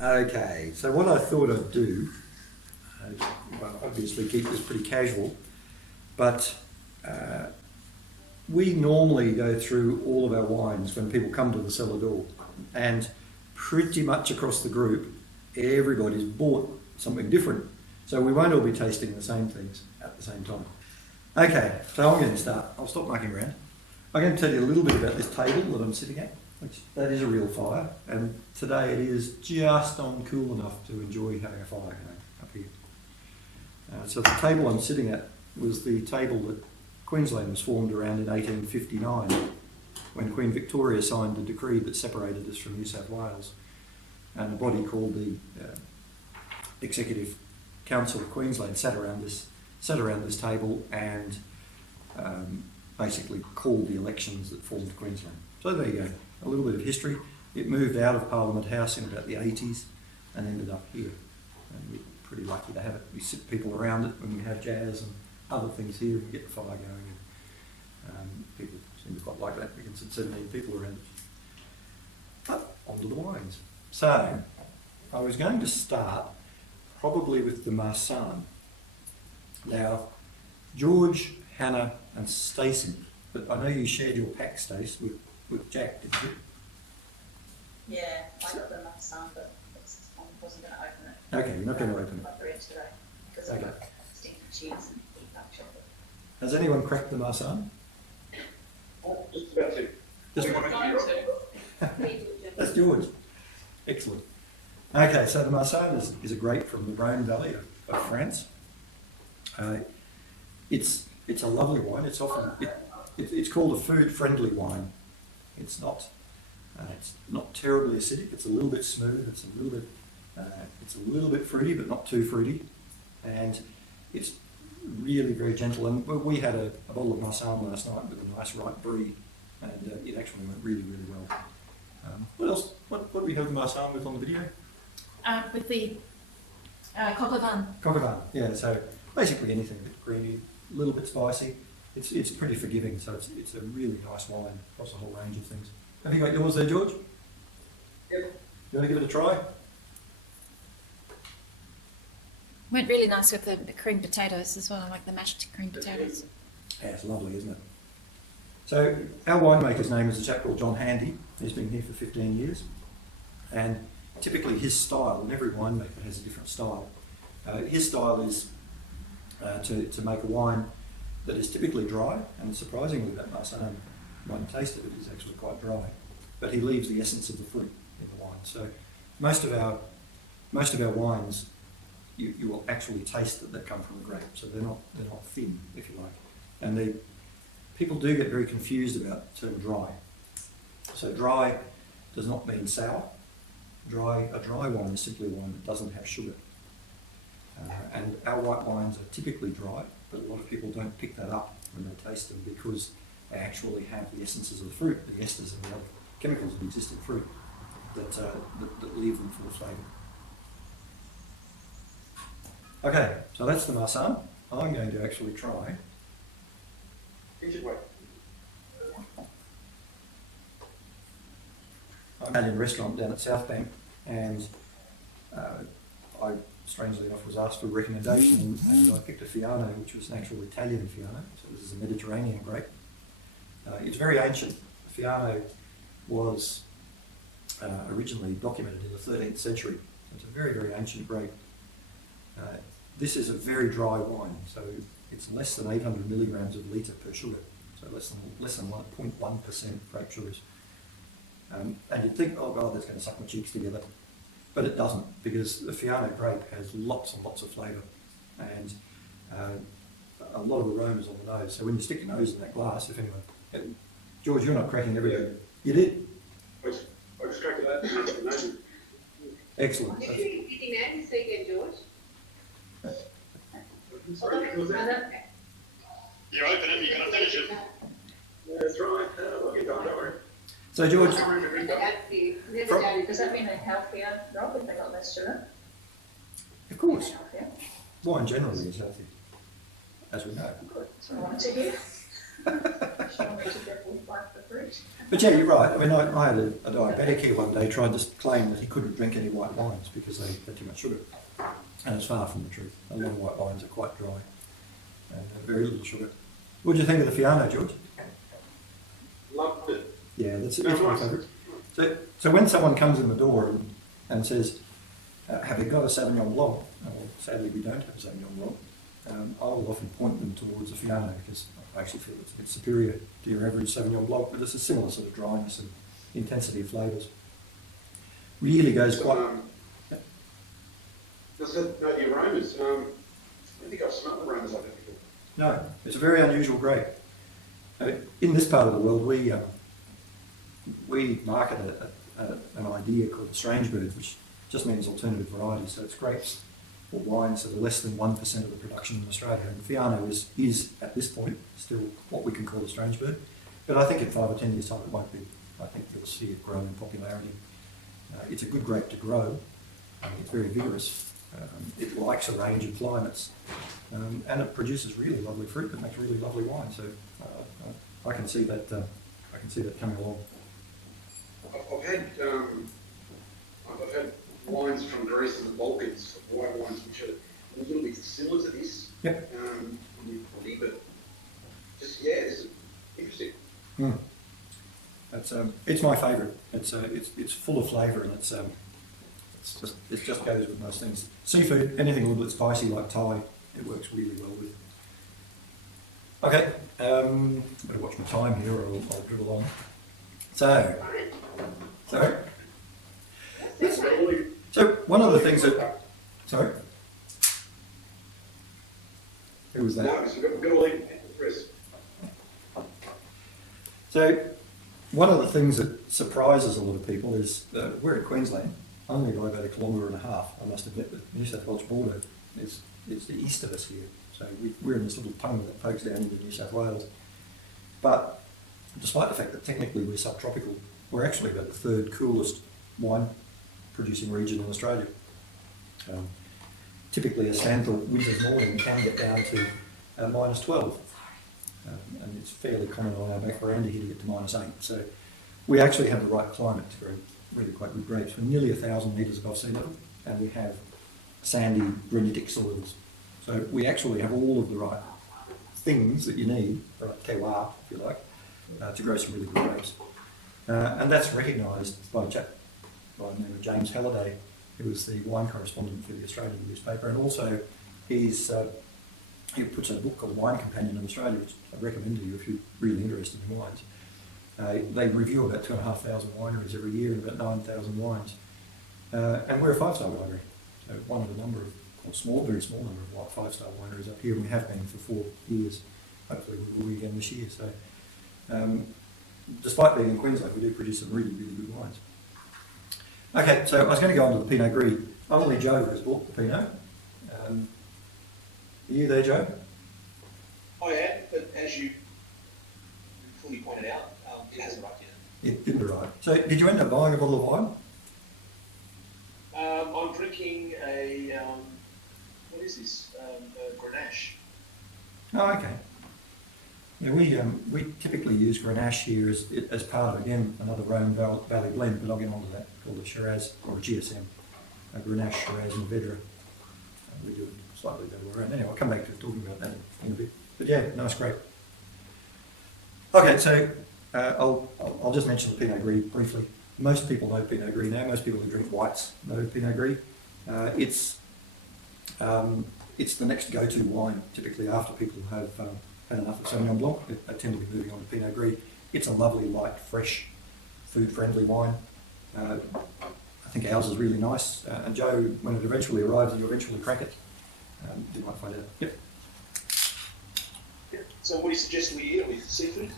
Okay, so what I thought I'd do, well, obviously keep this pretty casual, but we normally go through all of our wines when people come to the cellar door, and pretty much across the group, everybody's bought something different. So we won't all be tasting the same things at the same time. Okay, so I'm going to start. I'll stop mucking around. I'm going to tell you a little bit about this table that I'm sitting at, which that is a real fire, and today it is just on cool enough to enjoy having a fire going up here. So the table I'm sitting at was the table that Queensland was formed around in 1859, when Queen Victoria signed the decree that separated us from New South Wales, and a body called the Executive Council of Queensland sat around this table and basically called the elections that formed Queensland. So there you go, a little bit of history. It moved out of Parliament House in about the 80s and ended up here. And we're pretty lucky to have it. We sit people around it when we have jazz and other things here and get the fire going. And, people seem to quite like that. We can sit 17 people around it. But onto the wines. So I was going to start probably with the Marsanne. Now, George, Hannah and Stacey, but I know you shared your pack, Stace, with Jack, didn't you? Yeah, I got the Marsanne, but I wasn't going to open it. Okay, you're not going to open it. Like today, because I've got stinky cheese and dark chocolate. Has anyone cracked the Marsanne? Just about to. Just I'm going to. That's George. Excellent. Okay, so the Marsanne is a grape from the Rhone Valley of France. It's a lovely wine. It's often it's called a food-friendly wine. It's not terribly acidic. It's a little bit smooth. It's a little bit fruity, but not too fruity, and it's really very gentle. And we had a bottle of Marsanne last night with a nice ripe brie, and it actually went really, really well. What else? What do we have the Marsanne with on the video? With the coq au vin. Coq au vin, yeah. So basically anything that's creamy, a little bit spicy. It's pretty forgiving, so it's a really nice wine across a whole range of things. Have you got yours there, George? Yep. You want to give it a try? Went really nice with the creamed potatoes as well. I like the mashed creamed potatoes. Yeah, it's lovely, isn't it? So our winemaker's name is a chap called John Handy. He's been here for 15 years. And typically his style, and every winemaker has a different style, his style is to make a wine that is typically dry, and surprisingly that Marsanne, one taste of it is actually quite dry, but he leaves the essence of the fruit in the wine. So most of our wines, you will actually taste that they come from the grape, so they're not thin, if you like. And people do get very confused about the term dry. So dry does not mean sour. A dry wine is simply a wine that doesn't have sugar. And our white wines are typically dry, but a lot of people don't pick that up when they taste them because they actually have the essences of the fruit, the esters and the other chemicals that exist in fruit that leave them full of flavour. Okay, so that's the Marsanne. I'm going to actually try. You should wait. I'm at a restaurant down at South Bank, and I, strangely enough, was asked for a recommendation, and I picked a Fiano, which was an actual Italian Fiano. So this is a Mediterranean grape. It's very ancient. The Fiano was originally documented in the 13th century. It's a very, very ancient grape. This is a very dry wine, so it's less than 800 milligrams of litre per sugar, so less than 1.1% grape sugars. And you'd think, oh God, that's going to suck my cheeks together. But it doesn't, because the Fiano grape has lots and lots of flavour and a lot of aromas on the nose. So when you stick your nose in that glass, if anyone... George, you're not cracking everything. Yeah. You did? I just cracked that. Excellent. Did you name this weekend, George? Sorry, was that? You open it, you're going to finish it. That's right. We'll don't worry. So George... Does that mean they're healthier, Rob, if they got less sugar? Of course. Healthier? Wine generally is healthy, as we know. Good. That's what I wanted to hear. But yeah, you're right. I mean, I had a diabetic here one day tried to claim that he couldn't drink any white wines because they had too much sugar. And it's far from the truth. A lot of white wines are quite dry and very little sugar. What do you think of the Fiano, George? Loved it. Yeah, that's my favourite. So when someone comes in the door and says, have you got a Sauvignon Blanc? Well, sadly, we don't have a Sauvignon Blanc. I will often point them towards a Fiano because I actually feel it's superior to your average Sauvignon Blanc, but it's a similar sort of dryness and intensity of flavours. Really goes quite... Does it know the aromas? I don't think I've smelled aromas like that before. No, it's a very unusual grape. In this part of the world, we market an idea called strange birds, which just means alternative varieties. So it's grapes or wines that are less than 1% of the production in Australia. And Fiano is at this point still what we can call a strange bird. But I think in 5 or 10 years' time it won't be. I think you'll see it grow in popularity. It's a good grape to grow. It's very vigorous. It likes a range of climates. And it produces really lovely fruit that makes really lovely wine. So I can see that coming along. I've had wines from Greece and the Balkans, white wines which are a little bit similar to this. Yep. But just this is interesting. It's my favourite. It's full of flavour and it just goes with most things. Seafood, anything a little bit spicy like Thai, it works really well with. Okay, better watch my time here or I'll dribble on. So one of the things that, sorry? Who was that? No, we've got to leave Chris. So one of the things that surprises a lot of people is we're in Queensland, only by about 1.5 kilometres. I must admit that New South Wales border is the east of us here. So we're in this little tongue that pokes down into New South Wales. But despite the fact that technically we're subtropical, we're actually about the third coolest wine producing region in Australia. Typically a Stanthorpe winter's morning can get down to minus 12. And it's fairly common on our back veranda here to get to minus 8. So we actually have the right climate to grow really quite good grapes. We're nearly 1,000 metres above sea level and we have sandy granitic soils. So we actually have all of the right things that you need, the right terroir, if you like, to grow some really good grapes. And that's recognised by a chap by the name of James Halliday, who was the wine correspondent for the Australian newspaper, and also he puts a book called Wine Companion in Australia, which I recommend to you if you're really interested in wines. They review about 2,500 wineries every year and about 9,000 wines. And we're a 5-star winery, so one of a number of, very small number of 5-star wineries up here, and we have been for 4 years. Hopefully we will be again this year. So despite being in Queensland, we do produce some really, really good wines. Okay, so I was going to go on to the Pinot Gris. Only Joe has bought the Pinot. Are you there, Joe? I am, but as you fully pointed out, it hasn't arrived yet. It didn't arrive. So did you end up buying a bottle of wine? I'm drinking a, what is this? A Grenache. Oh, okay. Yeah, we typically use Grenache here as part of, again, another Rhone Valley blend, but I'll get onto that, called a Shiraz, or a GSM, a Grenache, Shiraz and Vedra. We do it slightly the other way around. Anyway, I'll come back to talking about that in a bit. But yeah, nice grape. Okay, so I'll just mention the Pinot Gris briefly. Most people know Pinot Gris now. Most people who drink whites know Pinot Gris. It's the next go-to wine, typically after people have had enough of Sauvignon Blanc. They tend to be moving on to Pinot Gris. It's a lovely, light, fresh, food-friendly wine. I think ours is really nice. And Joe, when it eventually arrives, you eventually crack it. You might find out. Yep. So what do you suggest we eat with seafood?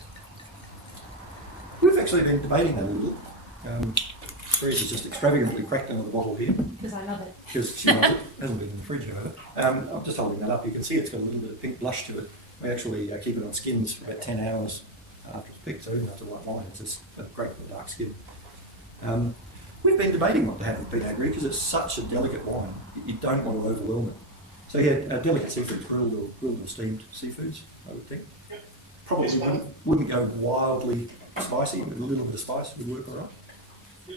We've actually been debating that a little bit. Grace has just extravagantly cracked another bottle here. Because I love it. Because she loves it. Hasn't been in the fridge, however. I'm just holding that up. You can see it's got a little bit of pink blush to it. We actually keep it on skins for about 10 hours after it's picked, so even after white wine, it's just a great little dark skin. We've been debating what to have with Pinot Gris because it's such a delicate wine. You don't want to overwhelm it. So yeah, delicate seafoods, grilled or steamed seafoods, I would think. probably wouldn't go wildly spicy, but a little bit of spice would work all right. Yeah,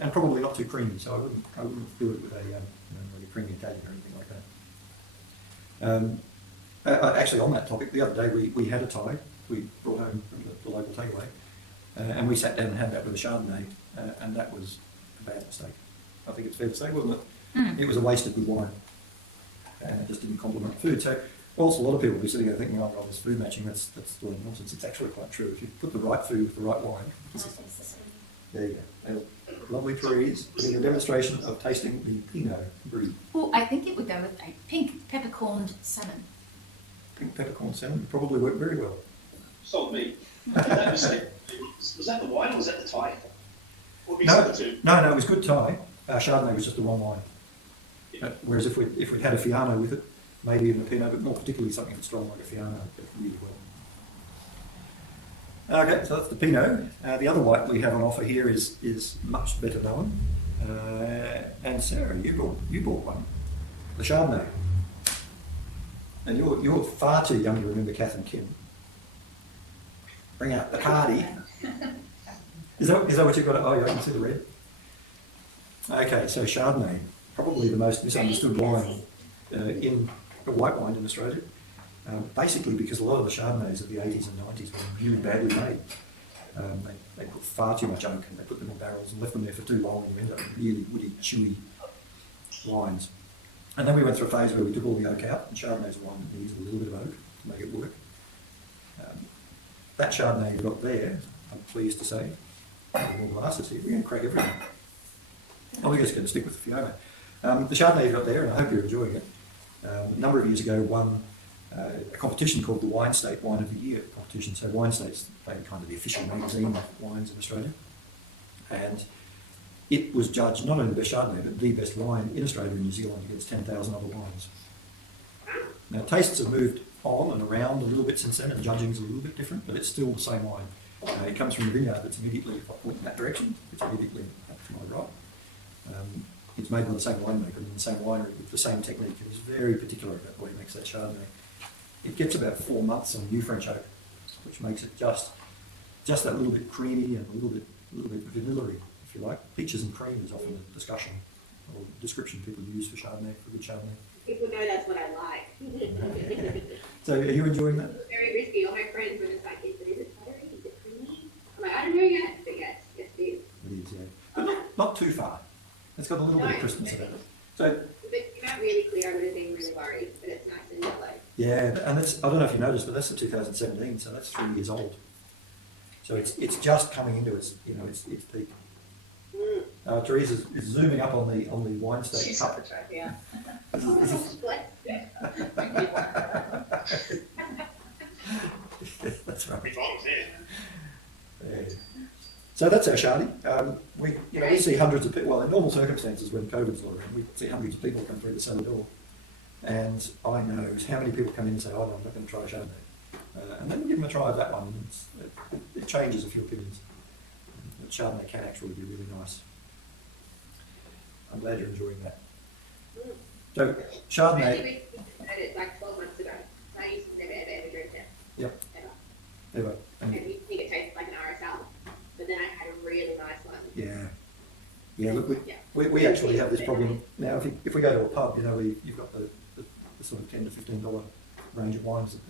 and probably not too creamy, so I wouldn't do it with a really creamy Italian or anything like that. Actually, on that topic, the other day we had a Thai we brought home from the local takeaway, and we sat down and had that with a Chardonnay, and that was a bad mistake. I think it's fair to say, wasn't it? It was a waste of good wine, and it just didn't complement the food. So, also, a lot of people will be sitting there thinking, oh, well, this food matching, that's really nonsense. It's actually quite true. If you put the right food with the right wine, there you go. Lovely trees, doing a demonstration of tasting the Pinot Brie. Well, I think it would go with a pink peppercorned salmon. Pink peppercorn salmon would probably work very well. Sold me. Was that the wine or was that the Thai? Or No, the two? no, it was good Thai. Chardonnay was just the wrong wine. Whereas if we'd had a Fiano with it, maybe even a Pinot, but more particularly something that's strong like a Fiano, but really well. Okay, so that's the Pinot. The other white we have on offer here is much better known. And Sarah, you bought one, the Chardonnay. And you're far too young to remember Kath and Kim. Bring out the party. Is that what you've got? Oh, yeah, I can see the red. Okay, so Chardonnay, probably the most misunderstood wine in a white wine in Australia. Basically because a lot of the Chardonnays of the 80s and 90s were really badly made. They put far too much oak and they put them in barrels and left them there for too long and you end up with really woody, chewy wines. And then we went through a phase where we took all the oak out, and Chardonnay's a wine that needs a little bit of oak to make it work. That Chardonnay you've got there, I'm pleased to say, more glasses here, we're going to crack everything. We're just going to stick with the Fiona. The Chardonnay you've got there, and I hope you're enjoying it, a number of years ago won a competition called the Wine State Wine of the Year competition. So Wine State's kind of the official magazine of wines in Australia. And it was judged not only the best Chardonnay, but the best wine in Australia and New Zealand against 10,000 other wines. Now, tastes have moved on and around a little bit since then, and judging's a little bit different, but it's still the same wine. It comes from a vineyard that's immediately, if I point in that direction, it's immediately up to my right. It's made by the same winemaker in the same winery with the same technique. It was very particular about the way he makes that Chardonnay. It gets about 4 months on new French oak, which makes it just that little bit creamy and a little bit vanilla-y, if you like. Peaches and cream is often the discussion or description people use for Chardonnay, for good Chardonnay. People know that's what I like. So are you enjoying that? It's very risky. All my friends were just like, is it buttery? Is it creamy? I'm like, I don't know yet, but yes, it is. It is, yeah. But not too far. It's got a little bit of crispness about it. So, If it came out really clear, I would have been really worried, but it's nice and yellow. yeah, and that's, I don't know if you noticed, but that's the 2017, so that's 3 years old. So it's just coming into its peak. Teresa's is zooming up on the Wine State She's cup. got the track, yeah. That's right. If I was there. Yeah. So that's our Shardy. We see hundreds of people. Well, in normal circumstances, when COVID's not around, we see hundreds of people come through the cellar door, and I know how many people come in and say, "Oh no, I'm not going to try a Chardonnay," and then we give them a try of that one. And it changes a few opinions. But Chardonnay can actually be really nice. I'm glad you're enjoying that. So Chardonnay. We had it like 12 months ago. So I used to never ever drink it. Yep. Ever. Ever. And you think it tastes like an RSL, but then I had a really nice one. Yeah. Yeah, look, we actually have this problem now. If we go to a pub, you've got the sort of $10 to $15 range of wines that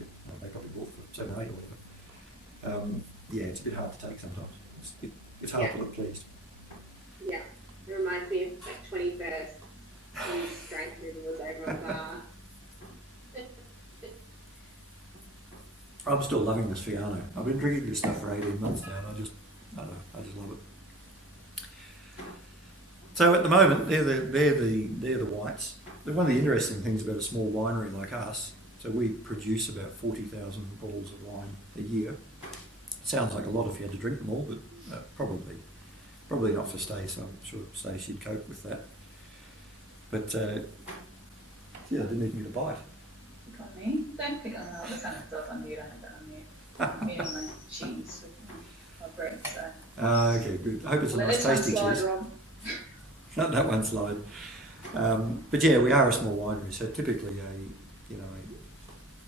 they probably bought for 7 or 8 or whatever. It's a bit hard to take sometimes. It's hard to look pleased. Yeah, it reminds me of like 21st, when you drank and it was over on the bar. I'm still loving this Fiano. I've been drinking this stuff for 18 months now, and I just love it. So at the moment, they're the whites. They're one of the interesting things about a small winery like us. So we produce about 40,000 bottles of wine a year. Sounds like a lot if you had to drink them all, but probably not for Stace. I'm sure Stace she'd cope with that. But they didn't need me to bite. Pick on me. Don't pick on me. I'll just have stuff on you. Don't have that on you. I'm eating my cheese with my bread, so. Okay, good. I hope it's a nice tasty cheese. Not that one slide. But yeah, we are a small winery, so typically a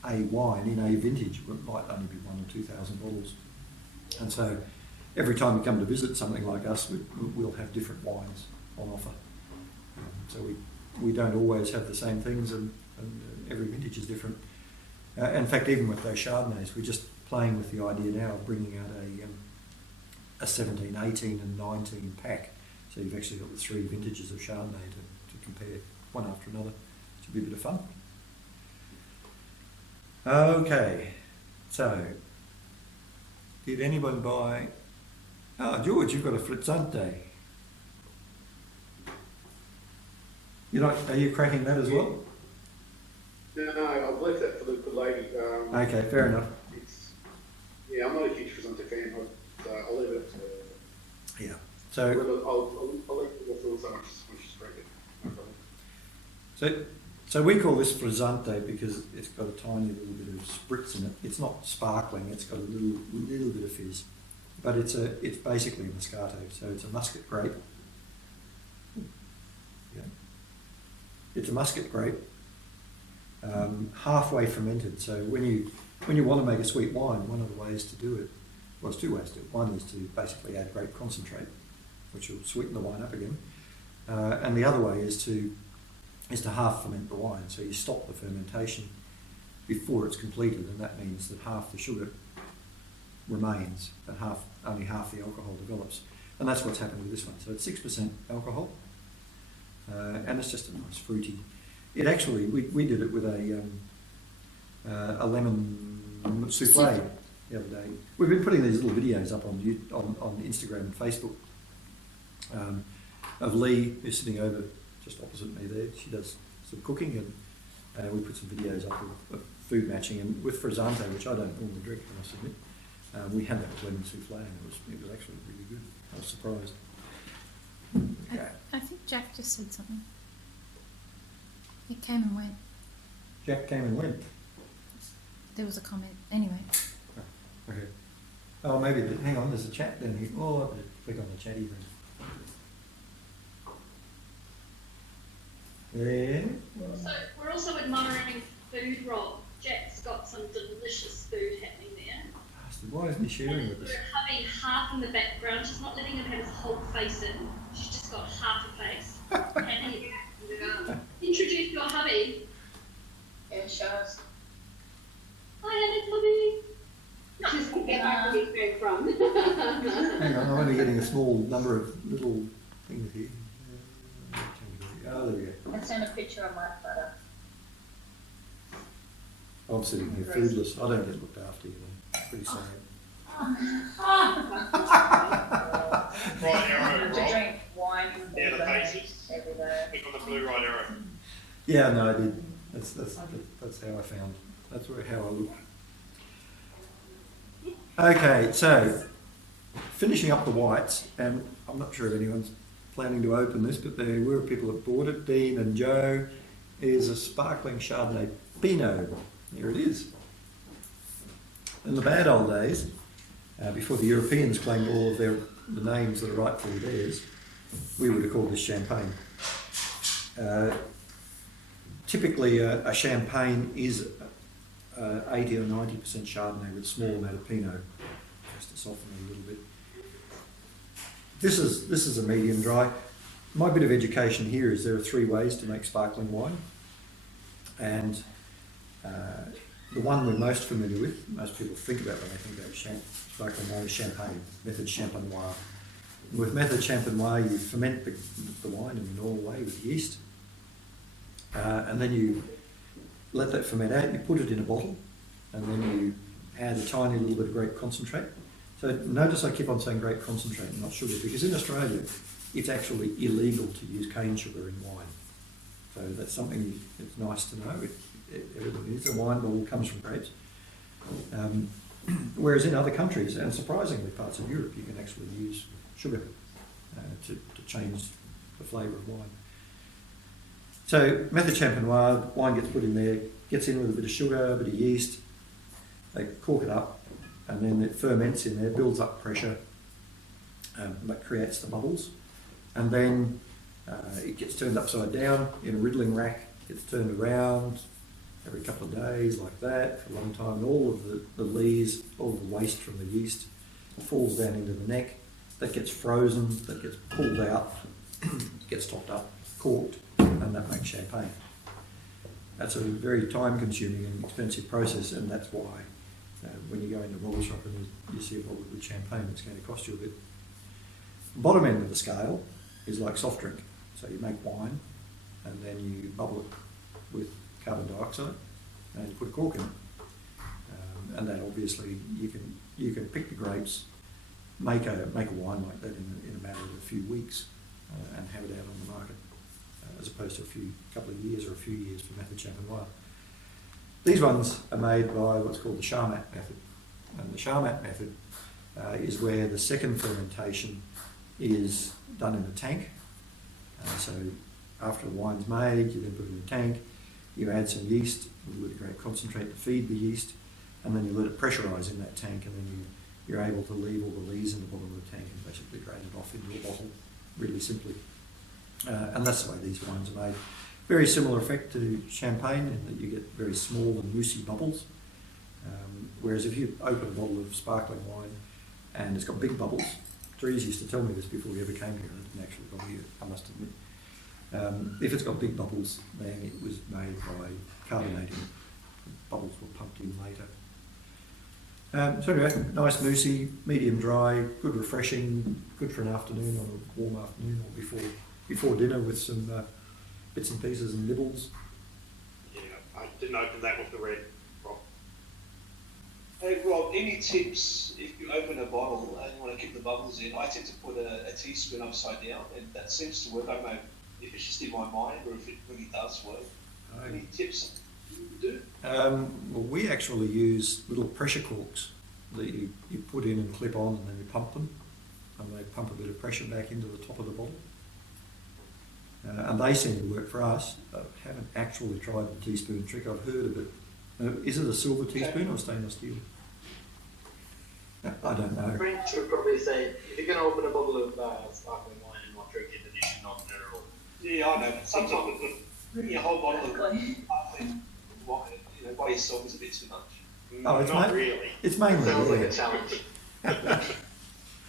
a wine in a vintage might only be 1,000 or 2,000 bottles. And so every time you come to visit something like us, we'll have different wines on offer. So we don't always have the same things, and every vintage is different. In fact, even with those Chardonnays, we're just playing with the idea now of bringing out a 17, 18 and 19 pack. So you've actually got the 3 vintages of Chardonnay to compare one after another. It should be a bit of fun. Okay, so did anyone buy... Oh, George, you've got a Frizzante. Are you cracking that as well? No, I've left that for the lady. Okay, fair enough. I'm not a huge Frizzante fan, but I'll leave it up to her. Yeah. I'll let her feel so much when she's pregnant. No problem. So we call this Frizzante because it's got a tiny little bit of spritz in it. It's not sparkling. It's got a little bit of fizz, but it's basically a Moscato. So it's a Muscat grape. Yeah. It's a Muscat grape, halfway fermented. So when you want to make a sweet wine, one of the ways to do it, well, there's 2 ways to do it. One is to basically add grape concentrate, which will sweeten the wine up again, and the other way is to half ferment the wine. So you stop the fermentation before it's completed, and that means that half the sugar remains, and only half the alcohol develops. And that's what's happened with this one. So it's 6% alcohol, and it's just a nice fruity. It actually, we did it with a lemon souffle the other day. We've been putting these little videos up on Instagram and Facebook of Lee, who's sitting over just opposite me there. She does some cooking, and we put some videos up of food matching. And with Frizzante, which I don't normally drink, I must admit, we had that with lemon souffle, and it was actually really good. I was surprised. Okay. I think Jack just said something. He came and went. Jack came and went. There was a comment. Anyway. Okay. Oh, maybe, hang on, there's a chat down here. Oh, I'll click on the chatty thing. There. So we're also admiring food, Rob. Jack's got some delicious food happening there. Bastard, why isn't he sharing with us? We're having half in the background. She's not letting him have his whole face in. She's just got half a face. And introduce your hubby. Yeah, Shiraz. Hi, hubby. Just get back where we go from. Hang on, I'm only getting a small number of little things here. Oh, there we go. I sent a picture of my photo. I'm sitting here foodless. I don't get looked after, you know. Pretty sad. Right arrow, To Rob. drink wine Yeah, the faces. every day. Click on the blue right arrow. Yeah, no, I did. That's how I found. That's how I look. Okay, so finishing up the whites, and I'm not sure if anyone's planning to open this, but there were people that bought it. Dean and Joe. Is a sparkling Chardonnay Pinot. Here it is. In the bad old days, before the Europeans claimed all of the names that are rightfully theirs, we would have called this champagne. Typically, a champagne is 80 or 90% Chardonnay with a small amount of Pinot, just to soften it a little bit. This is a medium dry. My bit of education here is there are 3 ways to make sparkling wine, and the one we're most familiar with, most people think about when they think about sparkling wine, is champagne, method champenoise. With method champenoise, you ferment the wine in the normal way with yeast, and then you let that ferment out, you put it in a bottle, and then you add a tiny little bit of grape concentrate. So notice I keep on saying grape concentrate and not sugar, because in Australia it's actually illegal to use cane sugar in wine. So that's something that's nice to know. Everything is. A wine bottle comes from grapes. Whereas in other countries, and surprisingly parts of Europe, you can actually use sugar to change the flavour of wine. So method champenoise, wine gets put in there, gets in with a bit of sugar, a bit of yeast, they cork it up, and then it ferments in there, builds up pressure, that creates the bubbles, and then it gets turned upside down in a riddling rack, gets turned around, every couple of days like that for a long time. And all of the lees, all of the waste from the yeast falls down into the neck. That gets frozen, that gets pulled out, gets topped up, corked, and that makes champagne. That's a very time-consuming and expensive process, and that's why when you go into a bottle shop and you see a bottle of good champagne, it's going to cost you a bit. The bottom end of the scale is like soft drink. So you make wine, and then you bubble it with carbon dioxide, and you put a cork in it. And that obviously you can pick the grapes, make a wine like that in a matter of a few weeks, and have it out on the market, as opposed to a couple of years or a few years for method champenois. These ones are made by what's called the Charmat method, and the Charmat method is where the second fermentation is done in a tank. So after the wine's made, you then put it in a tank, you add some yeast, a little bit of grape concentrate to feed the yeast, and then you let it pressurise in that tank, and then you're able to leave all the lees in the bottom of the tank and basically drain it off into a bottle really simply. And that's the way these wines are made. Very similar effect to champagne in that you get very small and moussey bubbles. Whereas if you open a bottle of sparkling wine and it's got big bubbles, Therese used to tell me this before we ever came here, I didn't actually believe it, I must admit. If it's got big bubbles, then it was made by carbonating. The bubbles were pumped in later. So anyway, nice moussey, medium dry, good refreshing, good for an afternoon, on a warm afternoon, or before dinner with some bits and pieces and nibbles. Yeah, I didn't open that with the red. Rob. Hey Rob, any tips if you open a bottle and you want to keep the bubbles in? I tend to put a teaspoon upside down, and that seems to work. I don't know if it's just in my mind or if it really does work. Any tips you do? Well, we actually use little pressure corks that you put in and clip on, and then you pump them, and they pump a bit of pressure back into the top of the bottle. And they seem to work for us. I haven't actually tried the teaspoon trick. I've heard of it. Is it a silver teaspoon or stainless steel? I don't know. French would probably say, if you're going to open a bottle of sparkling wine and not drink it, then you should not mineral. Yeah, I know. But sometimes bringing a whole bottle of sparkling wine, by yourself is a bit too much. Oh, it's not really. It's mainly Sounds like air. a challenge.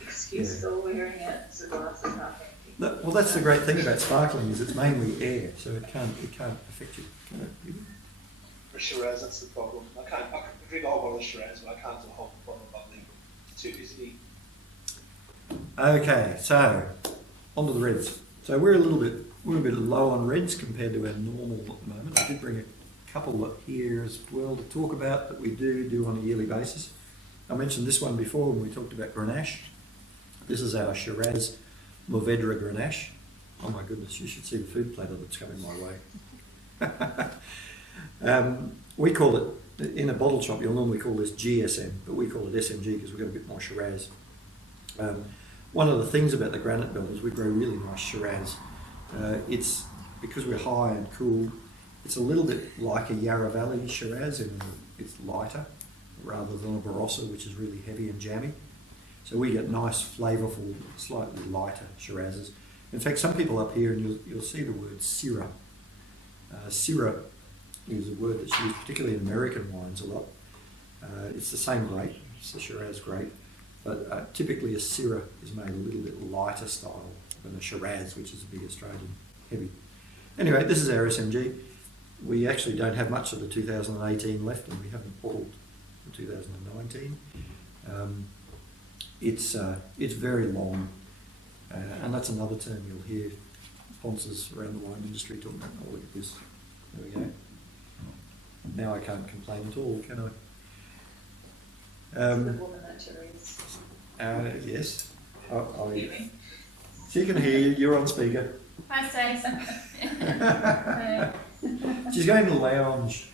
Excuse for wearing it, so glass is not empty. Well, that's the great thing about sparkling is it's mainly air, so it can't affect you. Can it, really? For Shiraz, that's the problem. I can drink a whole bottle of Shiraz, but I can't do a whole bottle of bubbly. It's too busy. Okay, so on to the reds. So we're a little bit low on reds compared to our normal at the moment. I did bring a couple up here as well to talk about that we do on a yearly basis. I mentioned this one before when we talked about Grenache. This is our Shiraz Mourvedre Grenache. Oh my goodness, you should see the food platter that's coming my way. We call it, in a bottle shop, you'll normally call this GSM, but we call it SMG because we've got a bit more Shiraz. One of the things about the granite belt is we grow really nice Shiraz. It's, because we're high and cool, it's a little bit like a Yarra Valley Shiraz, in it's lighter rather than a Barossa, which is really heavy and jammy. So we get nice, flavourful, slightly lighter Shirazes. In fact, some people up here, and you'll see the word Syrah. Syrah is a word that's used particularly in American wines a lot. It's the same grape, it's the Shiraz grape, but typically a Syrah is made a little bit lighter style than a Shiraz, which is a big Australian heavy. Anyway, this is our SMG. We actually don't have much of the 2018 left, and we haven't bottled the 2019. It's very long, and that's another term you'll hear sponsors around the wine industry talking about. Oh, look at this. There we go. Now I can't complain at all, can I? The woman that Therese. Yes. Hear me? She can hear you. You're on speaker. Hi, Stace. She's going to lounge,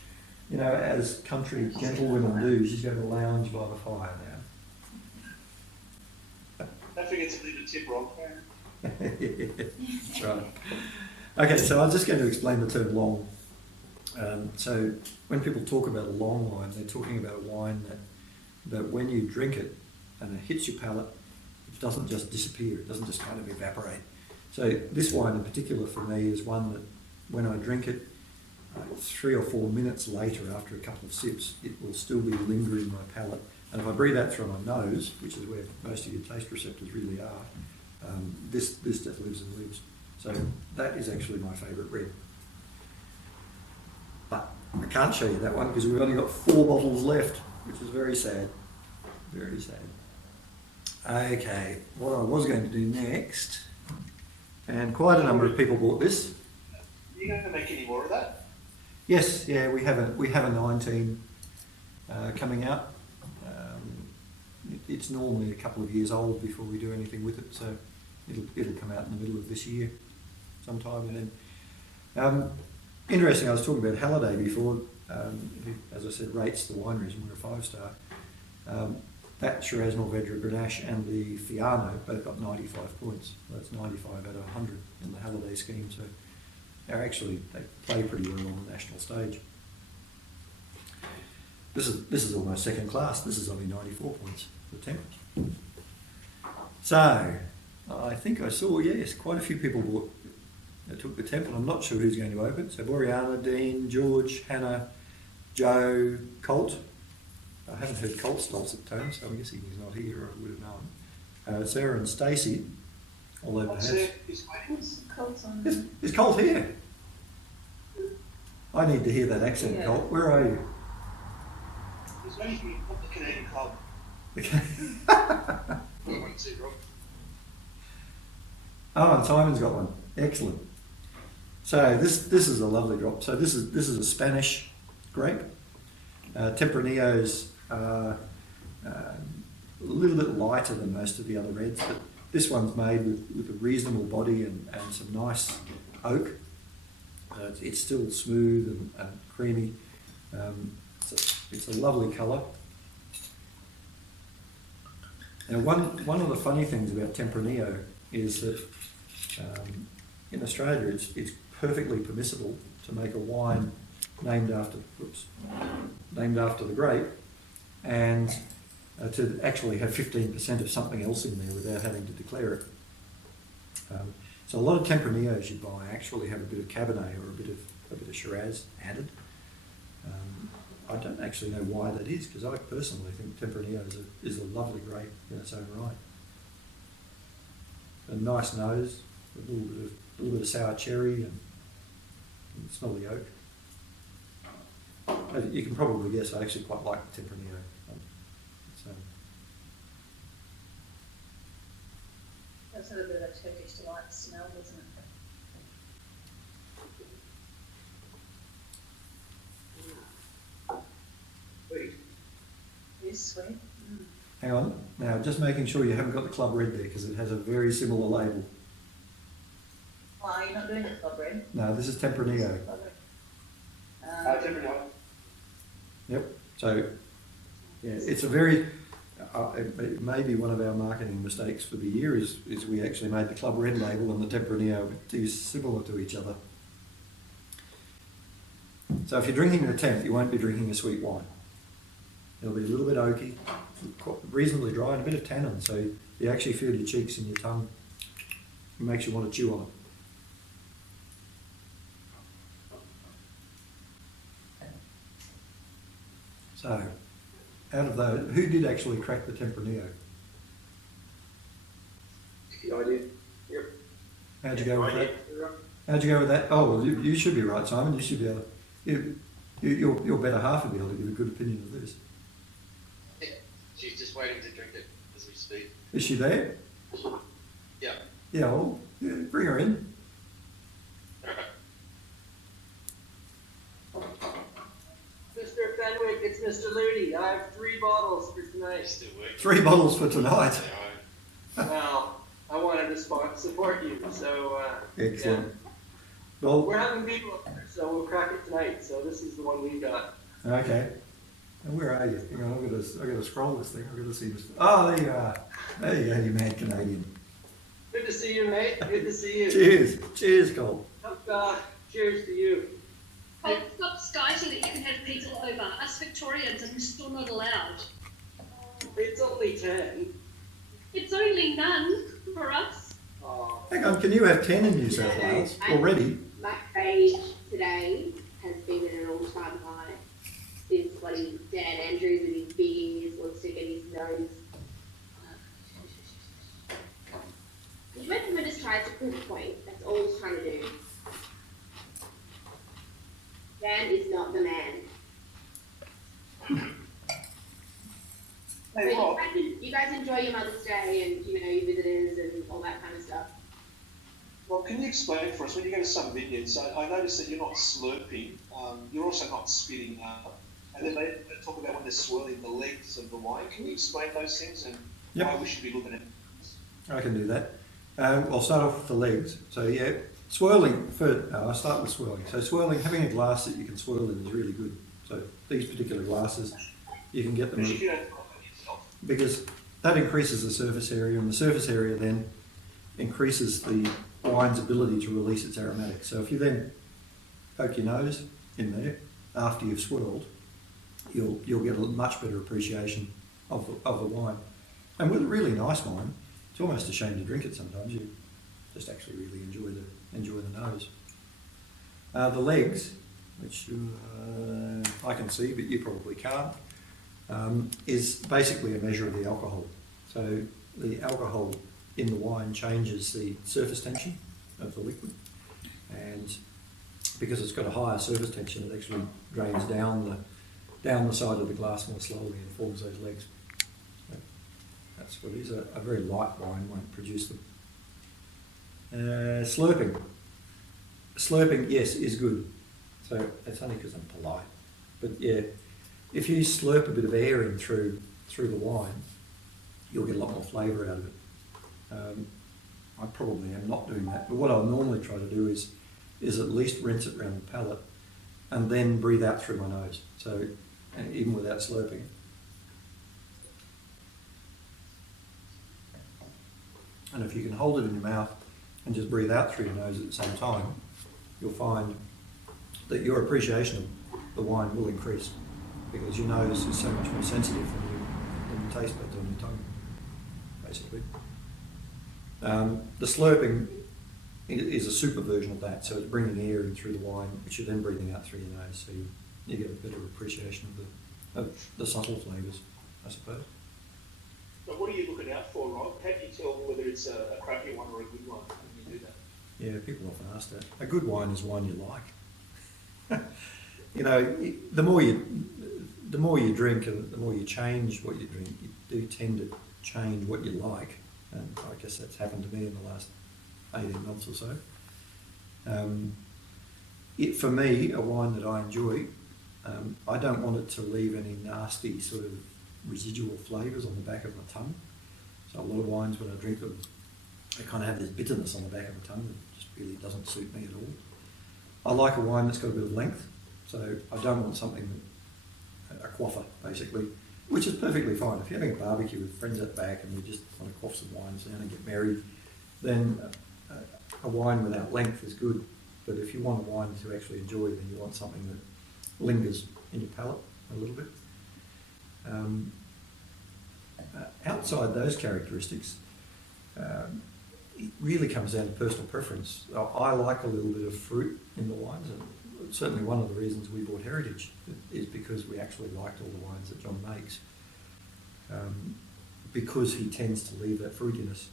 as country gentlewomen do. She's going to lounge by the fire now. Don't forget to leave a tip, Rob. That's right. Okay, so I'm just going to explain the term long. So when people talk about a long wine, they're talking about a wine that when you drink it and it hits your palate, it doesn't just disappear, it doesn't just kind of evaporate. So this wine in particular for me is one that when I drink it, 3 or 4 minutes later, after a couple of sips, it will still be lingering in my palate. And if I breathe out through my nose, which is where most of your taste receptors really are, this just lives and lives. So that is actually my favourite red. But I can't show you that one because we've only got 4 bottles left, which is very sad. Very sad. Okay, what I was going to do next, and quite a number of people bought this. Are you going to make any more of that? Yes, yeah, we have a 19 coming out. It's normally a couple of years old before we do anything with it, so it'll come out in the middle of this year sometime. And then, interesting, I was talking about Halliday before, who, as I said, rates the wineries, and we're a 5-star. That Shiraz Mourvedre Grenache and the Fiano both got 95 points. That's 95 out of 100 in the Halliday scheme, so they play pretty well on the national stage. This is almost second class. This is only 94 points for Temp. So I think I saw, yes, quite a few people took the Temp, and I'm not sure who's going to open. So Boreana, Dean, George, Hannah, Joe, Colt. I haven't heard Colt's dulcet tones, so I'm guessing he's not here, or I would have known. Sarah and Stacey, although perhaps... Colt's on. Is Colt here? I need to hear that accent, Yeah. Colt. Where are you? He's waiting for you at the Canadian Club. Okay. I want to see Rob. Oh, and Simon's got one. Excellent. So this is a lovely drop. So this is a Spanish grape. Tempranillo's a little bit lighter than most of the other reds, but this one's made with a reasonable body and some nice oak. It's still smooth and creamy. It's a lovely colour. Now, one of the funny things about Tempranillo is that in Australia it's perfectly permissible to make a wine named after the grape, and to actually have 15% of something else in there without having to declare it. So a lot of Tempranillos you buy actually have a bit of Cabernet or a bit of Shiraz added. I don't actually know why that is, because I personally think Tempranillo is a lovely grape in its own right. A nice nose, a little bit of sour cherry, and smell the oak. You can probably guess I actually quite like the Tempranillo. That's a bit of a Turkish delight smell, isn't it? Sweet. It's sweet. Mm. Hang on, now just making sure you haven't got the Club Red there, because it has a very similar label. Oh, you're not doing the club red? No, this is Tempranillo. Tempranillo. Yep. So, yeah, it's a very. It may be one of our marketing mistakes for the year is we actually made the Club Red label and the Tempranillo too similar to each other. So if you're drinking the Temp, you won't be drinking a sweet wine. It'll be a little bit oaky, reasonably dry, and a bit of tannin. So you actually feel your cheeks and your tongue. It makes you want to chew on it. So, out of those, who did actually crack the Tempranillo? I did. Yep. How'd you go with that? How'd you go with that? Oh, well, you should be right, Simon. You should be able to, your better half will be able to give a good opinion of this. She's just waiting to drink it as we speak. Is she there? Yeah. Yeah, well, yeah, bring her in. Mr. Fenwick, it's Mr. Looney. I have 3 bottles for She's tonight. still working. 3 bottles for tonight. Well, I wanted to support you, so Excellent. yeah. Well, We're having people up there, so we'll crack it tonight. So this is the one we got. okay. And where are you? Hang on, I've got to scroll this thing. I've got to see this. Oh, there you are. There you go, you mad Canadian. Good to see you, mate. Good to see you. Cheers. Cheers, Cole. Cheers to you. Oh, stop skiting that you can have people over. Us Victorians are still not allowed. It's only 10. It's only none for us. Hang on, can you have 10 in New South Wales already? My rage today has been bloody Dan Andrews with his big ears wants to get his nose. You reckon just tries to prove a point. That's all he's trying to do. Dan is not the man. Hey, So Rob, you guys enjoy your Mother's Day and, you know, your visitors and all that kind of stuff. Rob, can you explain for us, when you go to some vineyards, I noticed that you're not slurping, you're also not spitting up, and then they talk about when they're swirling the legs of the wine. Can you explain those things and Yep. why we should be looking at I can do that. I'll start off with the legs. So yeah, swirling, I'll start with swirling. So swirling, having a glass that you can swirl in is really good. So these particular glasses, you can get them Because if you don't know yourself, because that increases the surface area, and the surface area then increases the wine's ability to release its aromatics. So if you then poke your nose in there after you've swirled, you'll get a much better appreciation of the wine. And with a really nice wine, it's almost a shame to drink it sometimes. You just actually really enjoy the nose. The legs, which I can see, but you probably can't, is basically a measure of the alcohol. So the alcohol in the wine changes the surface tension of the liquid, and because it's got a higher surface tension, it actually drains down the side of the glass more slowly and forms those legs. So that's what it is. A very light wine won't produce them. Slurping, yes, is good. So it's only because I'm polite. But yeah, if you slurp a bit of air in through the wine, you'll get a lot more flavour out of it. I probably am not doing that, but what I'll normally try to do is at least rinse it around the palate and then breathe out through my nose. So even without slurping. And if you can hold it in your mouth and just breathe out through your nose at the same time, you'll find that your appreciation of the wine will increase, because your nose is so much more sensitive than the taste buds on your tongue, basically. The slurping is a super version of that, so it's bringing air in through the wine, which you're then breathing out through your nose, so you get a better appreciation of the subtle flavours, I suppose. so what are you looking out for, Rob? How do you tell whether it's a crappy one or a good one when you do that? Yeah, people often ask that. A good wine is wine you like. You know, the more you drink and the more you change what you drink, you do tend to change what you like. And I guess that's happened to me in the last 18 months or so. For me, a wine that I enjoy, I don't want it to leave any nasty sort of residual flavours on the back of my tongue. So a lot of wines, when I drink them, they kind of have this bitterness on the back of the tongue that just really doesn't suit me at all. I like a wine that's got a bit of length, so I don't want something a quaffer, basically, which is perfectly fine. If you're having a barbecue with friends at the back and you just want to quaff some wines down and get merry, then a wine without length is good. But if you want a wine to actually enjoy, then you want something that lingers in your palate a little bit. Outside those characteristics, it really comes down to personal preference. I like a little bit of fruit in the wines, and certainly one of the reasons we bought Heritage is because we actually liked all the wines that John makes. Because he tends to leave that fruitiness.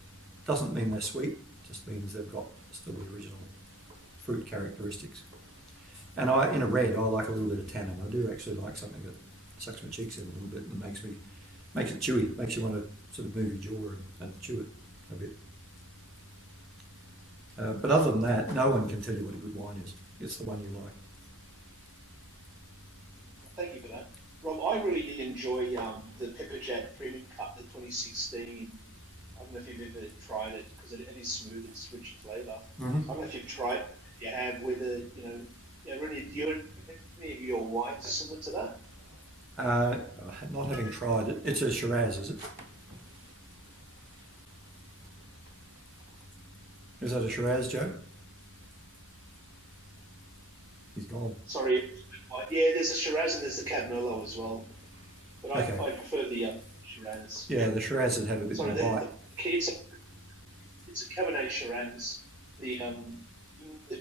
Doesn't mean they're sweet, just means they've got still the original fruit characteristics. And in a red, I like a little bit of tannin. I do actually like something that sucks my cheeks in a little bit and makes it chewy, makes you want to sort of move your jaw and chew it a bit. But other than that, no one can tell you what a good wine is. It's the one you like. Thank you for that. Rob, I really enjoy the Pepper Jack Premium Cup, the 2016. I don't know if you've ever tried it, because it is smooth, it's rich flavour. Mm-hmm. I don't know if you've tried it, you have, whether, any of your wines similar to that? Not having tried it. It's a Shiraz, is it? Is that a Shiraz, Joe? He's gone. Sorry, yeah, there's a Shiraz and there's the Tempranillo as well. But Okay. I prefer the Shiraz. Yeah, the Shiraz would have a bit Sorry, more bite. it's a Cabernet Shiraz, the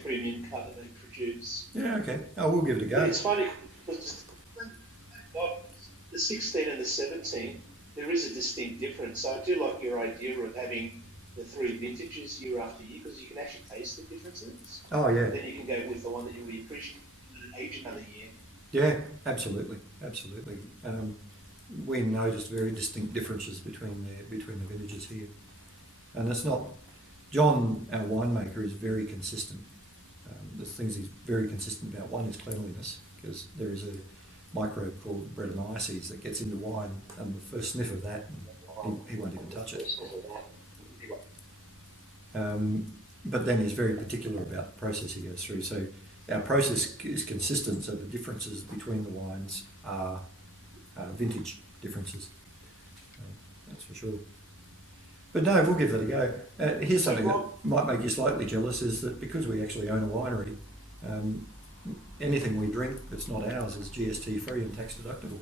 premium cut that they produce. Yeah, okay. Oh, we'll give it a go. It's funny because the 16 and the 17, there is a distinct difference. So I do like your idea of having the 3 vintages year after year, because you can actually taste the differences. Oh yeah. Then you can go with the one that you really appreciate and age another year. Yeah, absolutely, absolutely. We noticed very distinct differences between the vintages here, and it's not. John, our winemaker, is very consistent. The things he's very consistent about, one is cleanliness, because there is a microbe called Brettanomyces that gets into wine, and the first sniff of that, he won't even touch it. But then he's very particular about the process he goes through. So our process is consistent, so the differences between the wines are vintage differences. That's for sure. But no, we'll give it a go. Here's something that might make you slightly jealous, is that because we actually own a winery, anything we drink that's not ours is GST free and tax deductible.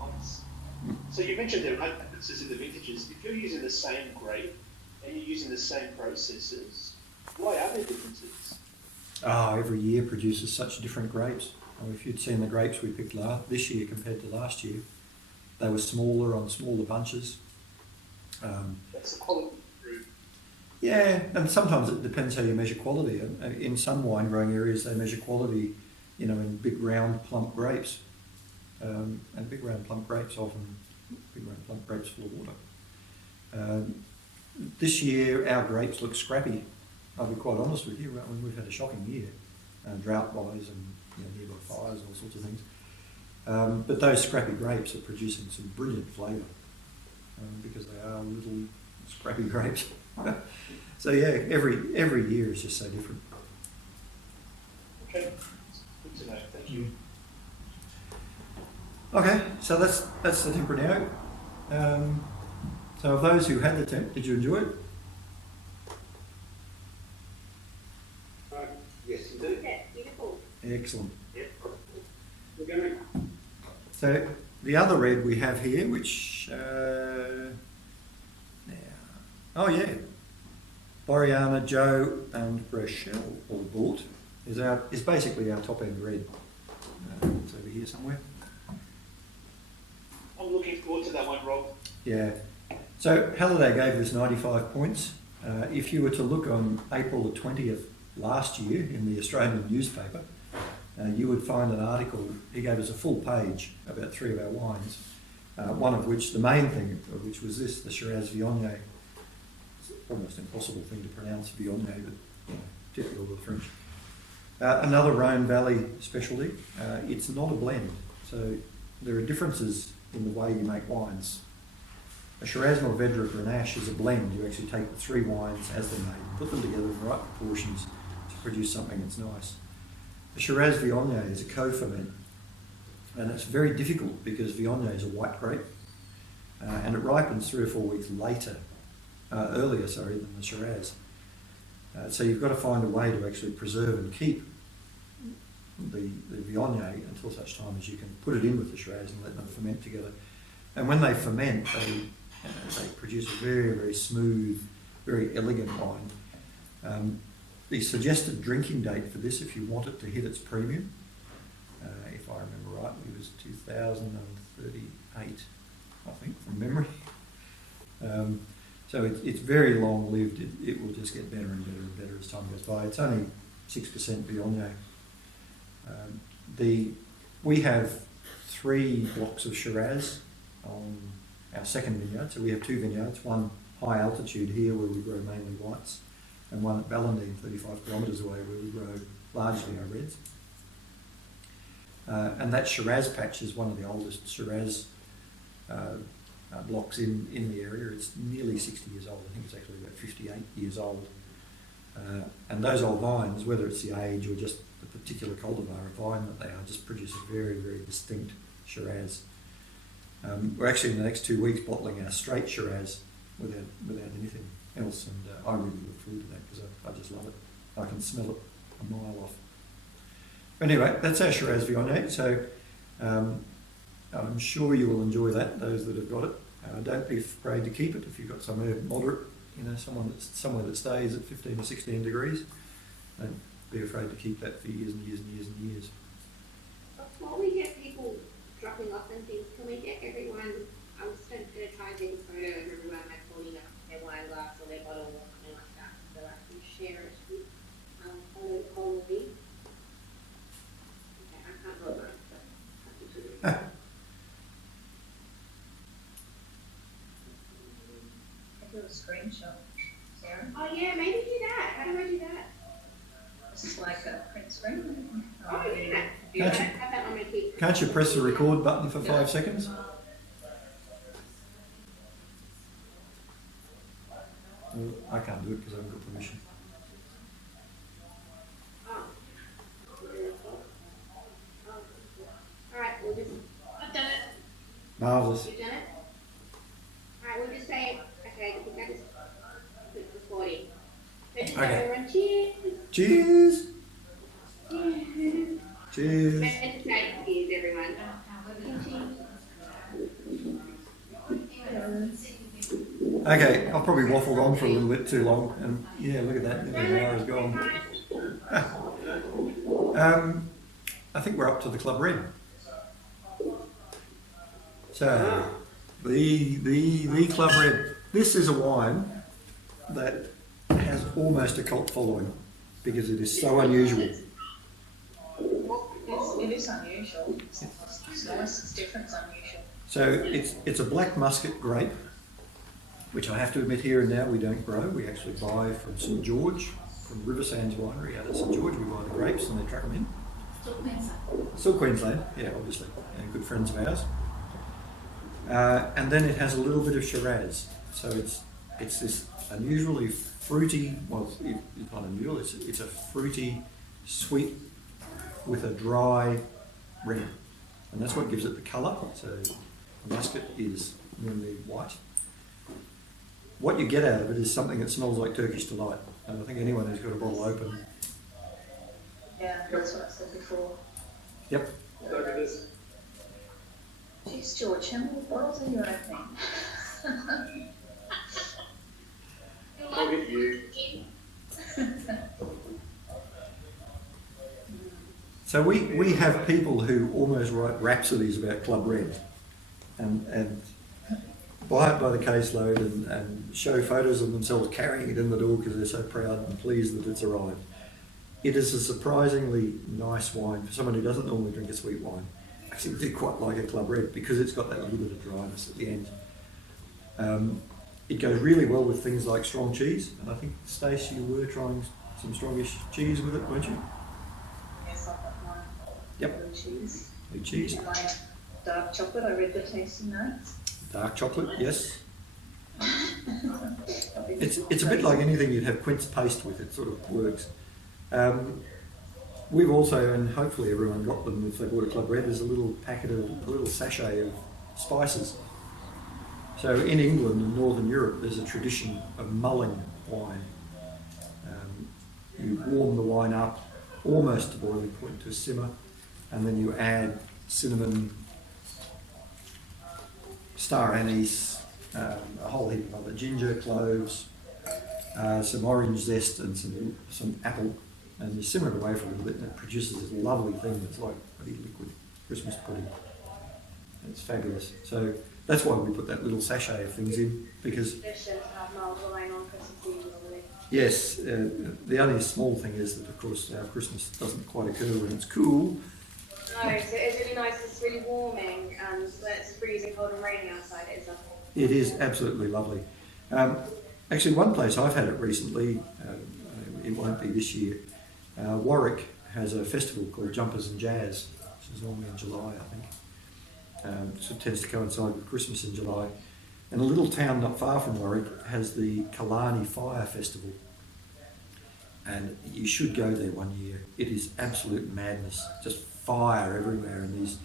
Nice. So you mentioned there are differences in the vintages. If you're using the same grape and you're using the same processes, why are there differences? Every year produces such different grapes. If you'd seen the grapes we picked this year compared to last year, they were smaller on smaller bunches. That's the quality of fruit. Yeah, and sometimes it depends how you measure quality. In some wine growing areas, they measure quality, in big round plump grapes. And big round plump grapes full of water. This year, our grapes look scrappy. I'll be quite honest with you. We've had a shocking year, drought-wise and nearby fires and all sorts of things. But those scrappy grapes are producing some brilliant flavour because they are little scrappy grapes. So yeah, every year is just so different. Okay, good to know. Thank you. Okay, so that's the Tempranillo. So of those who had the Temp, did you enjoy it? Yes, indeed. Yeah, beautiful. Excellent. Yep. We're going. So the other red we have here, which Boreana, Joe, and Rochelle all bought is basically our top end red. It's over here somewhere. I'm looking forward to that one, Rob. Yeah. So Halliday gave this 95 points. If you were to look on April the 20th last year in the Australian newspaper, you would find an article. He gave us a full page about 3 of our wines, one of which, the main thing of which was this, the Shiraz Viognier. It's almost impossible thing to pronounce, Viognier, but typical of the French. Another Rhone Valley specialty. It's not a blend, so there are differences in the way you make wines. A Shiraz Mourvedre Grenache is a blend. You actually take the 3 wines as they're made, put them together in the right proportions to produce something that's nice. The Shiraz Viognier is a co-ferment, and it's very difficult because Viognier is a white grape, and it ripens 3 or 4 weeks earlier than the Shiraz. So you've got to find a way to actually preserve and keep the Viognier until such time as you can put it in with the Shiraz and let them ferment together. And when they ferment, they produce a very, very smooth, very elegant wine. The suggested drinking date for this, if you want it to hit its premium, if I remember rightly, was 2038, I think, from memory. So it's very long lived. It will just get better and better and better as time goes by. It's only 6% Viognier. We have 3 blocks of Shiraz on our second vineyard. So we have 2 vineyards, one high altitude here where we grow mainly whites, and one at Ballindine, 35 kilometres away, where we grow largely our reds. And that Shiraz patch is one of the oldest Shiraz blocks in the area. It's nearly 60 years old. I think it's actually about 58 years old. And those old vines, whether it's the age or just the particular cultivar of vine that they are, just produce a very, very distinct Shiraz. We're actually in the next 2 weeks bottling our straight Shiraz without anything else, and I really look forward to that because I just love it. I can smell it a mile off. Anyway, that's our Shiraz Viognier, so I'm sure you will enjoy that, those that have got it. Don't be afraid to keep it if you've got somewhere moderate, somewhere that stays at 15 or 16 degrees. Don't be afraid to keep that for years and years and years and years. Before we get people dropping off and things, can we get everyone, I'm just going to try and take a photo of everyone like holding up their wine glass or their bottle or something like that, so I can share it with Kolani. Okay, I can't hold mine, but happy to do it. Do a screenshot, Sarah. Oh yeah, maybe do that. How do I do that? It's like a print screen. Oh yeah. Can't you- Have that on my key. Can't you press the record button for 5 seconds? Well, I can't do it because I haven't got permission. Oh. Alright, we'll just, I've done it. Marvellous. you've done it? Alright, we'll just say, okay, I think that is good recording. So just Okay. everyone, cheers. Cheers! Cheers. Cheers! Meant to say cheers, everyone. Okay, I've probably waffled on for a little bit too long, and yeah, look at that, nearly an hour has gone. I think we're up to the Club Red. So, the Club Red. This is a wine that has almost a cult following because it is so unusual. It is unusual. It's nice, it's different, it's unusual. So it's a black Muscat grape, which I have to admit here and now we don't grow. We actually buy from St George, from Riversands Winery out of St George. We buy the grapes and they truck them in. Still Queensland, yeah, obviously, and good friends of ours. And then it has a little bit of Shiraz. So it's this unusually fruity, well, it's not unusual, it's a fruity, sweet, with a dry red. And that's what gives it the colour. So the Muscat is nearly white. What you get out of it is something that smells like Turkish delight. And I think anyone who's got a bottle open. Yeah, that's what I said before. Yep. Look at this. Geez, George, how many bottles are you opening? Look at you. So we have people who almost write rhapsodies about Club Red and buy it by the caseload and show photos of themselves carrying it in the door because they're so proud and pleased that it's arrived. It is a surprisingly nice wine for someone who doesn't normally drink a sweet wine. Actually, do quite like a Club Red because it's got that little bit of dryness at the end. It goes really well with things like strong cheese, and I think, Stace, you were trying some strongish cheese with it, weren't you? Yes, I've got mine. Yep. Blue cheese. Blue cheese. My dark chocolate, I read the tasting notes. Dark chocolate, yes. It's a bit like anything you'd have quince paste with, it sort of works. We've also, and hopefully everyone got them if they bought a Club Red, there's a little sachet of spices. So in England and Northern Europe, there's a tradition of mulling wine. You warm the wine up almost to boiling point to a simmer, and then you add cinnamon, star anise, a whole heap of other ginger, cloves, some orange zest and some apple, and you simmer it away for a little bit and it produces this lovely thing that's like a liquid Christmas pudding. It's fabulous. So that's why we put that little sachet of things in, because yes, the only small thing is that of course our Christmas doesn't quite occur when it's cool. No, so it's really nice, it's really warming, and when it's freezing cold and raining outside, it is lovely. It is absolutely lovely. Actually, one place I've had it recently, it won't be this year, Warwick has a festival called Jumpers and Jazz, which is normally in July, I think. So it tends to coincide with Christmas in July. And a little town not far from Warwick has the Kolani Fire Festival. And you should go there one year. It is absolute madness, just fire everywhere, and these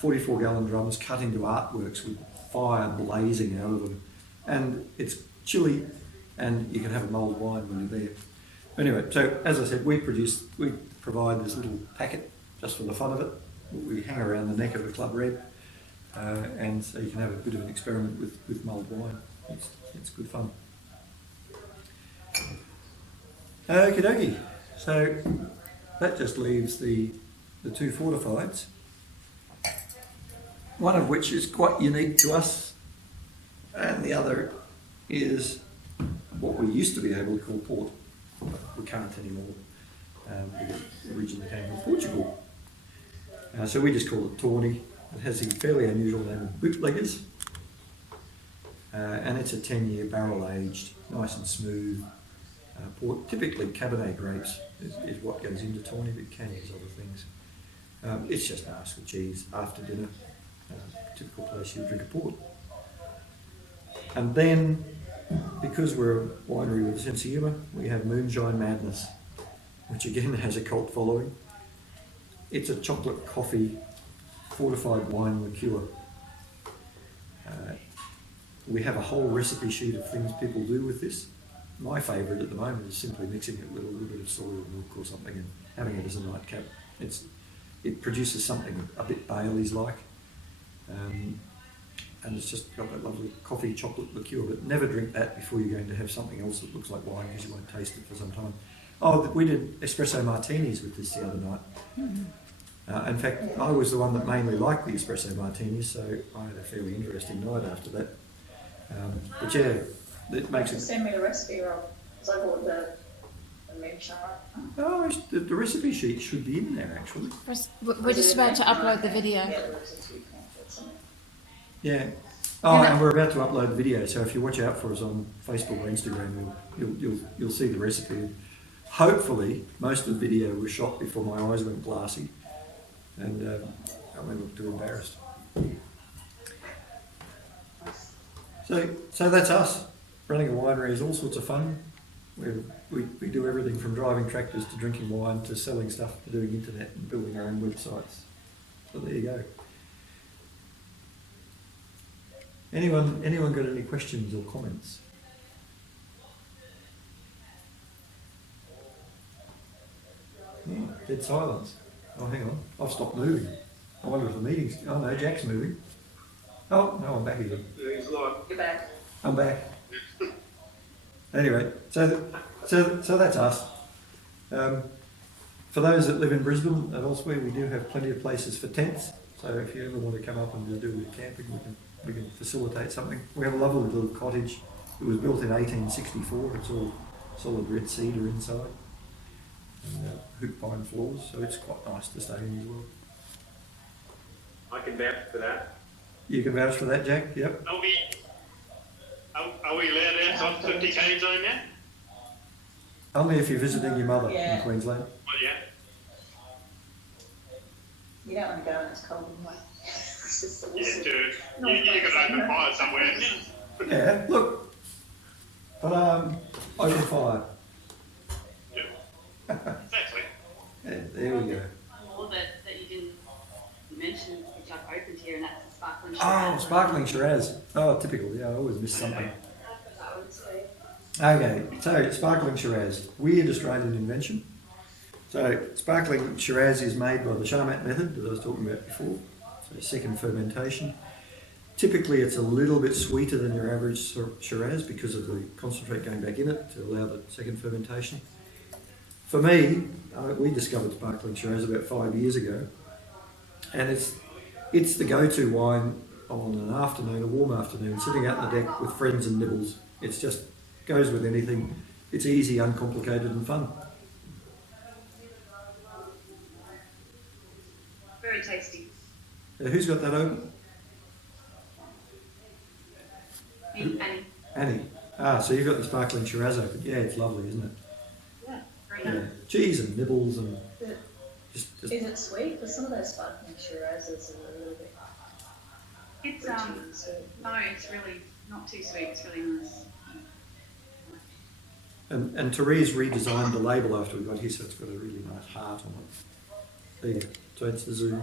44-gallon drums cut into artworks with fire blazing out of them. And it's chilly, and you can have a mulled wine when you're there. Anyway, so as I said, we provide this little packet just for the fun of it. We hang around the neck of a Club Red, and so you can have a bit of an experiment with mulled wine. It's good fun. Okie dokie. So that just leaves the the two fortifieds, one of which is quite unique to us, and the other is what we used to be able to call port. We can't anymore, because it originally came from Portugal. So we just call it Tawny. It has the fairly unusual name of Bootleggers, and it's a 10-year barrel-aged, nice and smooth port. Typically Cabernet grapes is what goes into Tawny, but it can use other things. It's just nice with cheese after dinner. Typical place you would drink a port. And then, because we're a winery with a sense of humour, we have Moonshine Madness, which again has a cult following. It's a chocolate coffee fortified wine liqueur. We have a whole recipe sheet of things people do with this. My favourite at the moment is simply mixing it with a little bit of soy or milk or something and having it as a nightcap. It produces something a bit Baileys-like, and it's just got that lovely coffee chocolate liqueur. But never drink that before you're going to have something else that looks like wine, because you won't taste it for some time. Oh, we did espresso martinis with this the other night. In fact, I was the one that mainly liked the espresso martinis, so I had a fairly interesting night after that. But yeah, it makes it... Send me the recipe, Rob, because I bought the moonshine. Oh, the recipe sheet should be in there, actually. We're just about to upload the video. Yeah, the recipe pamphlets. Yeah. Oh, and we're about to upload the video, so if you watch out for us on Facebook or Instagram, you'll see the recipe. Hopefully, most of the video was shot before my eyes went glassy, and I won't look too embarrassed. So that's us. Running a winery is all sorts of fun. We do everything from driving tractors to drinking wine to selling stuff to doing internet and building our own websites. So there you go. Anyone got any questions or comments? Dead silence. Oh, hang on. I've stopped moving. I wonder if the meeting's... Oh no, Jack's moving. Oh, no, I'm back again. He's like, You're back. I'm back. Anyway, so that's us. For those that live in Brisbane and elsewhere, we do have plenty of places for tents. So if you ever want to come up and do a bit of camping, we can facilitate something. We have a lovely little cottage. It was built in 1864. It's all solid red cedar inside and hoop pine floors, so it's quite nice to stay in as well. I can vouch for that. You can vouch for that, Jack? Yep. Are we allowed outside the 50k zone now? Only if you're visiting your mother Yeah. in Queensland. Well, yeah. You don't want to go when it's cold anyway. It's just the Yeah, whistle. dude. You could open fire somewhere, haven't you? Yeah, look. But open fire. Yeah. Exactly. Yeah, there we go. More that you didn't mention, which I've opened here, and that's the sparkling Shiraz. Oh, sparkling Shiraz. Oh, typical. Yeah, I always miss something. Okay, so sparkling Shiraz, weird Australian invention. So sparkling Shiraz is made by the Charmat method that I was talking about before. So second fermentation. Typically it's a little bit sweeter than your average Shiraz because of the concentrate going back in it to allow the second fermentation. For me, we discovered sparkling Shiraz about 5 years ago, and it's the go-to wine on an afternoon, a warm afternoon, sitting out on the deck with friends and nibbles. It's just goes with anything. It's easy, uncomplicated and fun. Very tasty. Who's got that open? Annie. Annie. Ah, so you've got the sparkling Shiraz open. Yeah, it's lovely, isn't it? Yeah, very Yeah. nice. Cheese and nibbles and just Is it sweet? Because some of those sparkling Shirazes are a little bit It's fruity and sweet. no, it's really not too sweet. It's really nice. and Therese redesigned the label after we got here, so it's got a really nice heart on it. There you go. So it's the zoom.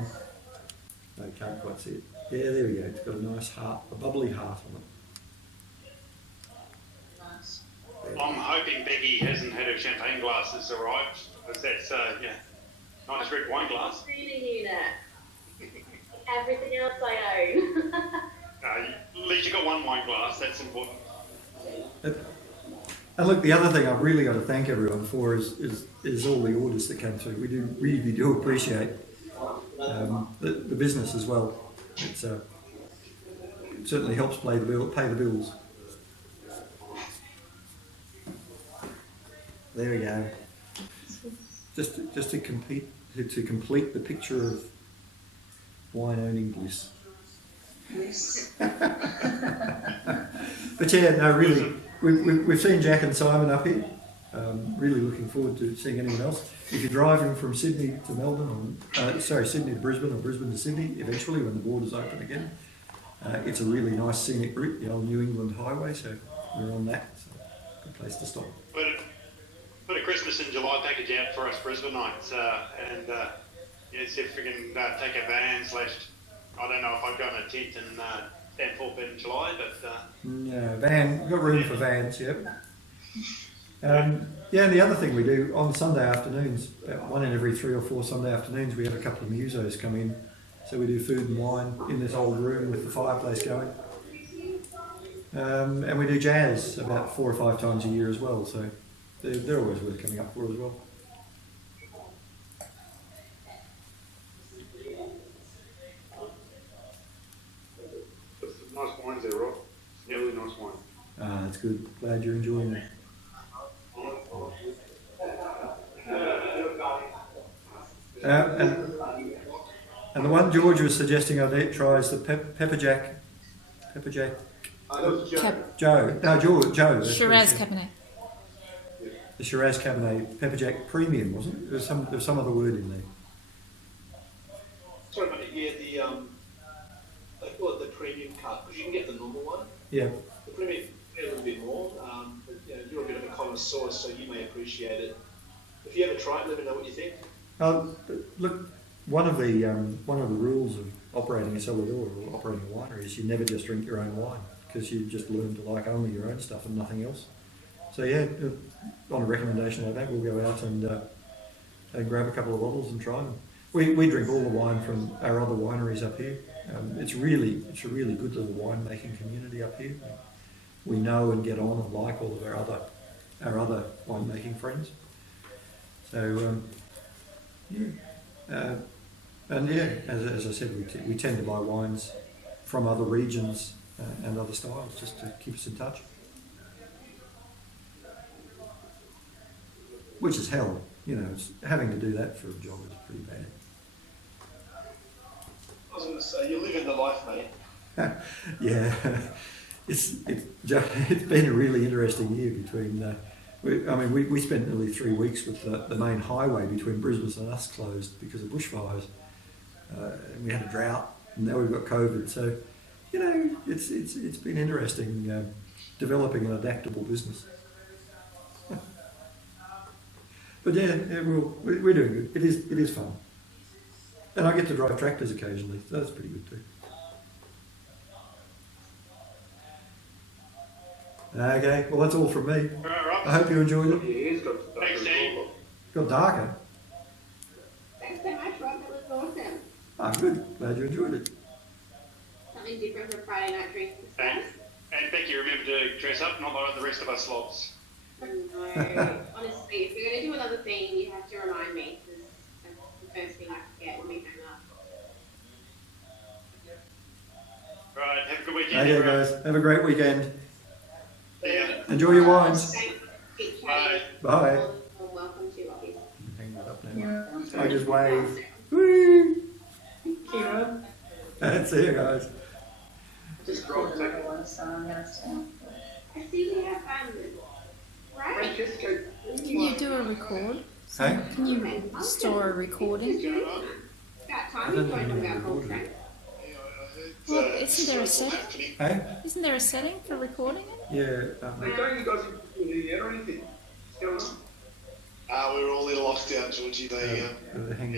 No, you can't quite see it. Yeah, there we go. It's got a nice heart, a bubbly heart on it. Nice. I'm hoping Becky hasn't had her champagne glasses arrived, because that's, nice red wine glass. Reading you that. Everything else I own. At least you got one wine glass, that's important. And look, the other thing I've really got to thank everyone for is all the orders that came through. We really do appreciate the business as well. It's it certainly helps pay the bills. There we go. Just to complete the picture of wine owning bliss. Yes. But yeah, no, really, we've seen Jack and Simon up here. Really looking forward to seeing anyone else. If you're driving from Sydney to Melbourne, Sydney to Brisbane or Brisbane to Sydney, eventually when the borders open again, it's a really nice scenic route, the old New England Highway, so we're on that. So good place to stop. Put a Christmas in July package out for us Brisbaneites, and see if we can take a van / I don't know if I've got a tent and stand for in July, but no, van, we've got room for vans, yep. And the other thing we do on Sunday afternoons, about 1 in every 3 or 4 Sunday afternoons, we have a couple of musos come in. So we do food and wine in this old room with the fireplace going. And we do jazz about 4 or 5 times a year as well. So they're always worth coming up for as well. There's some nice wines there, Rob. Really nice wine. Ah, that's good. Glad you're enjoying it. And the one George was suggesting I try is the Pepper Jack. Joe. No, Joe. Shiraz Cabernet. The Shiraz Cabernet Pepper Jack Premium, wasn't it? There's some other word in there. Sorry, but yeah, they call it the premium cut, because you can get the normal one. Yeah. The premium a little bit more, but you're a bit of a connoisseur, so you may appreciate it. If you ever try it, let me know what you think. Look, one of the rules of operating a cellar door or operating a winery is you never just drink your own wine, because you just learn to like only your own stuff and nothing else. So yeah, on a recommendation like that, we'll go out and grab a couple of bottles and try them. We drink all the wine from our other wineries up here. It's a really good little winemaking community up here. We know and get on and like all of our other winemaking friends. So as I said, we tend to buy wines from other regions and other styles just to keep us in touch. Which is hell, having to do that for a job is pretty bad. I was going to say, you're living the life, mate. Yeah, it's been a really interesting year between. We spent nearly 3 weeks with the main highway between Brisbane and us closed because of bushfires. And we had a drought, and now we've got COVID. So, it's been interesting developing an adaptable business. But we're doing good. It is fun, and I get to drive tractors occasionally, so that's pretty good too. Okay, well that's all from me. I hope you enjoyed it. thanks, Steve. Got darker. Thanks so much, Rob. That was awesome. Ah, good. Glad you enjoyed it. Something different for Friday night drinks. And Becky, remember to dress up, not like the rest of us slobs. No, honestly, if we're going to do another thing, you have to remind me, because that's the first thing I forget when we hang up. Right, have a good weekend. Okay, guys. Have a great weekend. Yeah. Enjoy your wines. Bye. Bye. Well, welcome to office. Hang that up now. Yeah. I just wave. Woo! Kira. See you guys. Just called another one, so I'm going to stay. I see we have, right? Can you do a record? Hey? Can you store a recording? About time we talked about whole thing. Well, isn't there a setting? Hey? Isn't there a setting for recording it? Yeah. Hey, don't you guys in yet or anything? What's going on? We're all in lockdown, Georgie. Hang